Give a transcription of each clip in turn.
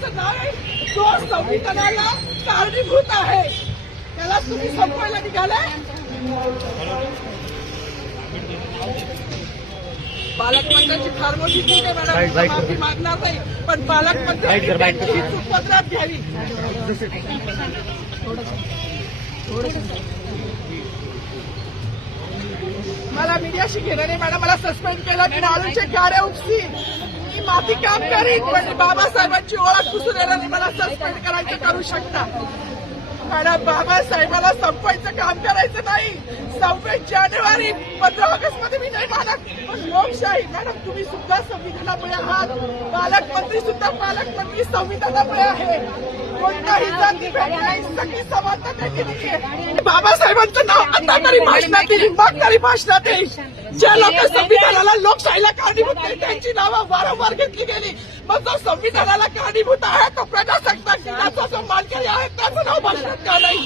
साहेबांचं नाव आहे, तो संविधानाला कारणीभूत आहे, त्याला तुम्ही संपवायला निघालाय. पालकमंत्र्यांची फार मोठी चूक आहे मॅडम, माफी मागणार नाही, पण पालकमंत्र्यांनी सुपत्रात घ्यावी. मला मीडियाशी घेणं नाही मॅडम, मला सस्पेंड केलं, मी मारूचे गाड्या उपसी, मी माफी काम करीन, पण बाबासाहेबांची ओळख पुसून येणार मला सस्पेंड करायचं करू शकता मॅडम. बाबासाहेबाला संपवायचं काम करायचं नाही. 26 जानेवारी 15 ऑगस्ट मध्ये मी नाही मानत, पण लोकशाही मॅडम तुम्ही सुद्धा संविधानामुळे आहात, पालकमंत्री सुद्धा पालकमंत्री संविधानामुळे आहे. कोणताही जातीभेद नाही, सगळी समानता त्यांनी दिली आहे. बाबासाहेबांचं नाव आता तरी भाषणात येईल, मग तरी भाषणात येईल. ज्या लोक संविधानाला लोकशाहीला कारणीभूत नाही त्यांची नावं वारंवार घेतली गेली, मग जो संविधानाला कारणीभूत आहे तो प्रजासत्ताक दिनाचा जो मानकरी आहे त्याचं नाव भाषणात का नाही.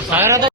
रिक्वेस्ट